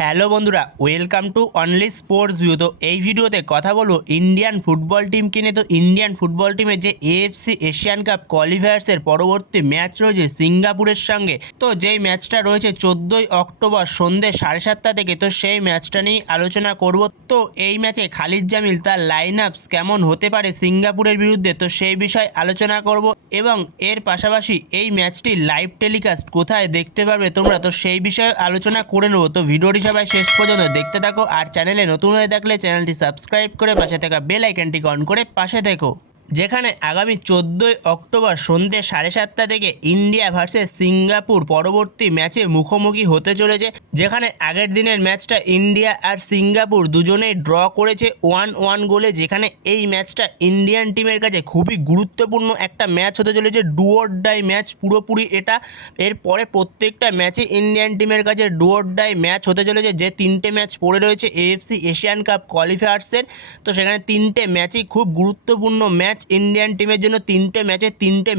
Hello বন্ধুরা, welcome to only sports view. তো এই ভিডিওতে কথা বলবো ইন্ডিয়ান ফুটবল টিমকে নিয়ে। তো ইন্ডিয়ান ফুটবল টিমের যে এএফসি এশিয়ান কাপ কোয়ালিফায়ার্সের পরবর্তী ম্যাচ রয়েছে সিঙ্গাপুরের সঙ্গে। তো যেই ম্যাচটা রয়েছে 14ই অক্টোবর সন্ধ্যে 7:30 থেকে, তো সেই ম্যাচটা নিয়ে আলোচনা করব। তো এই ম্যাচে খালিদ জামিল তার লাইন আপস কেমন হতে পারে সিঙ্গাপুরের বিরুদ্ধে, তো সেই বিষয়ে আলোচনা করব। এবং এর পাশাপাশি এই ম্যাচটি লাইভ টেলিকাস্ট কোথায় দেখতে পারবে তোমরা, তো সেই বিষয়ে আলোচনা করে নেব। তো ভিডিওটি সবাই শেষ পর্যন্ত দেখতে থাকো, আর চ্যানেলে নতুন হয়ে থাকলে চ্যানেলটি সাবস্ক্রাইব করে পাশে থাকা বেল আইকনটি অন করে পাশে থেকো। যেখানে আগামী 14ই অক্টোবর সন্ধ্যে 7:30 থেকে ইন্ডিয়া ভার্সেস সিঙ্গাপুর পরবর্তী ম্যাচে মুখোমুখি হতে চলেছে। যেখানে আগের দিনের ম্যাচটা ইন্ডিয়া আর সিঙ্গাপুর দুজনেই ড্র করেছে 1-1 গোলে। যেখানে এই ম্যাচটা ইন্ডিয়ান টিমের কাছে খুবই গুরুত্বপূর্ণ একটা ম্যাচ হতে চলেছে, ডু অর ডাই ম্যাচ পুরোপুরি এটা। এরপরে প্রত্যেকটা ম্যাচে ইন্ডিয়ান টিমের কাছে ডু অর ডাই ম্যাচ হতে চলেছে। যে তিনটে ম্যাচ পড়ে রয়েছে এএফসি এশিয়ান কাপ কোয়ালিফায়ার্সের, তো সেখানে তিনটে ম্যাচই খুব গুরুত্বপূর্ণ ম্যাচ ইন্ডিয়ান টিমের জন্য। তিনটে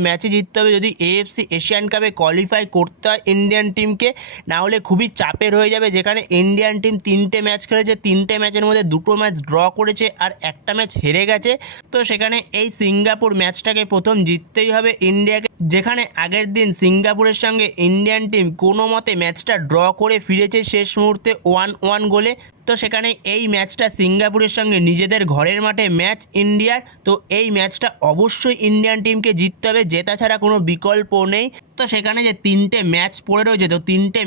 ম্যাচে জিততে হবে যদি এএফসি এশিয়ান কাপে কোয়ালিফাই করতে হয় ইন্ডিয়ান টিমকে, না হলে খুবই চাপের হয়ে যাবে। যেখানে ইন্ডিয়ান টিম তিনটে ম্যাচ খেলেছে, তিনটে ম্যাচের মধ্যে দুটো ম্যাচ ড্র করেছে আর একটা ম্যাচ হেরে গেছে। তো সেখানে এই সিঙ্গাপুর ম্যাচটাকে প্রথম জিততেই হবে ইন্ডিয়াকে। যেখানে আগের দিন সিঙ্গাপুরের সঙ্গে ইন্ডিয়ান টিম কোনো মতে ম্যাচটা ড্র করে ফিরেছে শেষ মুহূর্তে 1-1 গোলে। তো সেখানে এই ম্যাচটা সিঙ্গাপুরের সঙ্গে নিজেদের ঘরের মাঠে ম্যাচ ইন্ডিয়ার, তো এই ম্যাচটা অবশ্যই ইন্ডিয়ান টিমকে জিততে হবে, জেতা ছাড়া কোনো বিকল্প নেই। তো সেখানে যে তিনটে ম্যাচ পড়ে রয়েছে, তো তিনটে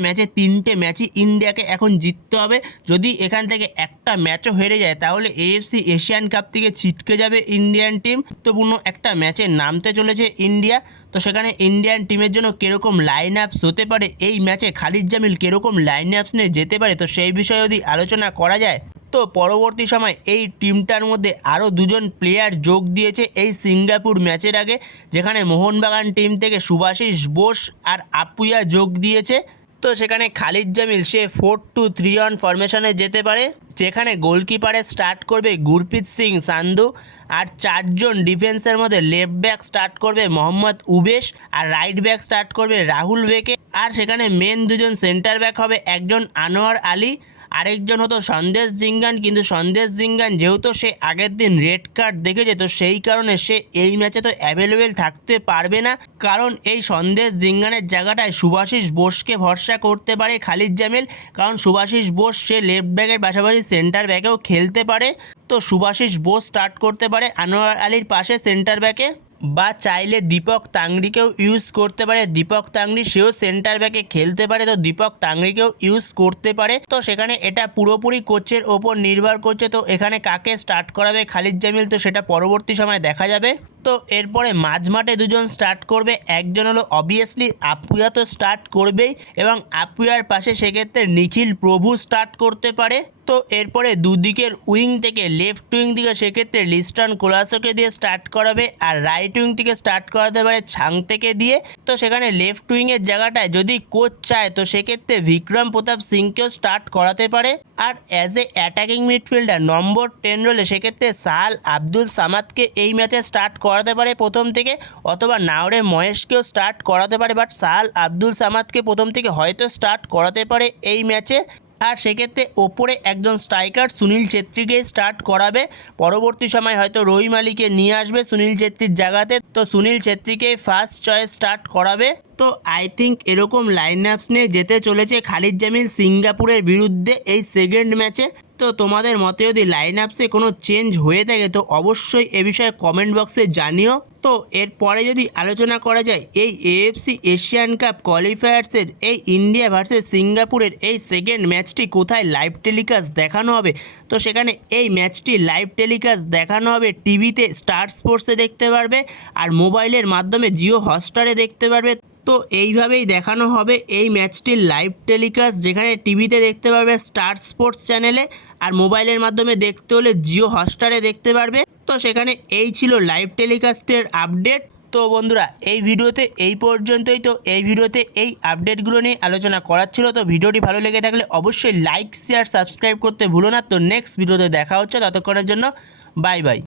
ম্যাচই ইন্ডিয়াকে এখন জিততে হবে। যদি এখান থেকে একটা ম্যাচও হেরে যায় তাহলে এএফসি এশিয়ান কাপ থেকে ছিটকে যাবে ইন্ডিয়ান টিম। গুরুত্বপূর্ণ একটা ম্যাচে নামতে চলেছে ইন্ডিয়া। তো সেখানে ইন্ডিয়ান টিমের জন্য কীরকম লাইন আপস হতে পারে এই ম্যাচে, খালিদ জামিল কীরকম লাইন আপস নিয়ে যেতে পারে, তো সেই বিষয়ে যদি আলোচনা করা যায়, তো পরবর্তী সময় এই টিমটার মধ্যে আরও দুজন প্লেয়ার যোগ দিয়েছে এই সিঙ্গাপুর ম্যাচের আগে। যেখানে মোহনবাগান টিম থেকে সুভাশিস বোস আর আপুইয়া যোগ দিয়েছে। তো সেখানে খালিদ জামিল সে 4-2-3-1 ফরমেশনে যেতে পারে। যেখানে গোলকিপারে স্টার্ট করবে গুরপ্রীত সিং সান্ধু, আর চারজন ডিফেন্সের মধ্যে লেফট ব্যাক স্টার্ট করবে মোহাম্মদ উবেশ, আর রাইট ব্যাক স্টার্ট করবে রাহুল বেকে। আর সেখানে মেন দুজন সেন্টার ব্যাক হবে, একজন আনোয়ার আলী, আরেকজন হতো সন্দেশ জিঙ্গান। কিন্তু সন্দেশ জিঙ্গান যেহেতু সে আগের দিন রেড কার্ড দেখেছে, তো সেই কারণে সে এই ম্যাচে তো অ্যাভেলেবেল থাকতে পারবে না। কারণ এই সন্দেশ জিঙ্গানের জায়গাটায় সুভাশিস বোসকে ভরসা করতে পারে খালিদ জামিল, কারণ সুভাশিস বোস সে লেফট ব্যাকের পাশাপাশি সেন্টার ব্যাকেও খেলতে পারে। তো সুভাশিস বোস স্টার্ট করতে পারে আনোয়ার আলীর পাশে সেন্টার ব্যাকে, বা চাইলে দীপক তাংড়িকেও ইউজ করতে পারে। দীপক তাংড়ি সেও সেন্টার ব্যাকে খেলতে পারে, তো দীপক তাংড়িকেও ইউজ করতে পারে। তো সেখানে এটা পুরোপুরি কোচের ওপর নির্ভর করছে। তো এখানে কাকে স্টার্ট করাবে খালিদ জামিল, তো সেটা পরবর্তী সময় দেখা যাবে। তো এরপরে মাঝমাঠে দুজন স্টার্ট করবে, একজন হলো অবভিয়াসলি আপুইয়া, তো স্টার্ট করবেই, এবং আপুইয়ার পাশে সেক্ষেত্রে নিখিল প্রভু স্টার্ট করতে পারে। তো এরপরে দুদিকের উইং থেকে লেফট উইং দিকে সেক্ষেত্রে লিস্টন কোলাসোকে দিয়ে স্টার্ট করাবে, আর রাইট উইং থেকে স্টার্ট করাতে পারে ছাং থেকে দিয়ে। তো সেখানে লেফট উইংয়ের জায়গাটায় যদি কোচ চায় তো সেক্ষেত্রে বিক্রম প্রতাপ সিংকেও স্টার্ট করাতে পারে। আর অ্যাজ এ অ্যাটাকিং মিডফিল্ডার নম্বর 10 রোলে সেক্ষেত্রে সাহাল আব্দুল সামাদকে এই ম্যাচে স্টার্ট করাতে পারে প্রথম থেকে, অথবা নাওরে মহেশকেও স্টার্ট করাতে পারে, বাট সাহাল আব্দুল সামাদকে প্রথম থেকে হয়তো স্টার্ট করাতে পারে এই ম্যাচে। আর সেক্ষেত্রে ওপরে একজন স্ট্রাইকার সুনীল ছেত্রীকে স্টার্ট করাবে। পরবর্তী সময় হয়তো রহিম আলীকে নিয়ে আসবে সুনীল ছেত্রীর জায়গাতে, তো সুনীল ছেত্রীকে ফার্স্ট চয়েস স্টার্ট করাবে। তো আই থিঙ্ক এরকম লাইন আপস নিয়ে যেতে চলেছে খালিদ জামিল সিঙ্গাপুরের বিরুদ্ধে এই সেকেন্ড ম্যাচে। তো তোমাদের মতে যদি লাইন আপসে কোনো চেঞ্জ হয়ে থাকে তো অবশ্যই এ বিষয়ে কমেন্ট বক্সে জানিও। তো এরপরে যদি আলোচনা করা যায় এই এএফসি এশিয়ান কাপ কোয়ালিফায়ার্সের এই ইন্ডিয়া ভার্সেস সিঙ্গাপুরের এই সেকেন্ড ম্যাচটি কোথায় লাইভ টেলিকাস্ট দেখানো হবে, তো সেখানে এই ম্যাচটি লাইভ টেলিকাস্ট দেখানো হবে টিভিতে, স্টার স্পোর্টসে দেখতে পারবে, আর মোবাইলের মাধ্যমে জিও হটস্টারে দেখতে পারবে। তো এইভাবেই দেখানো হবে এই ম্যাচটির লাইভ টেলিকাস্ট, যেখানে টিভিতে দেখতে পারবে স্টার স্পোর্টস চ্যানেলে, আর মোবাইলের মাধ্যমে দেখতে হলে জিও হটস্টারে দেখতে পারবে। তো সেখানে এই ছিল লাইভ টেলিকাস্টের আপডেট। তো বন্ধুরা এই ভিডিওতে এই পর্যন্তই। তো এই ভিডিওতে এই আপডেটগুলো নিয়ে আলোচনা করার ছিল। তো ভিডিওটি ভালো লেগে থাকলে অবশ্যই লাইক শেয়ার সাবস্ক্রাইব করতে ভুলো না। তো নেক্সট ভিডিওতে দেখা হচ্ছে, ততক্ষণের জন্য বাই বাই।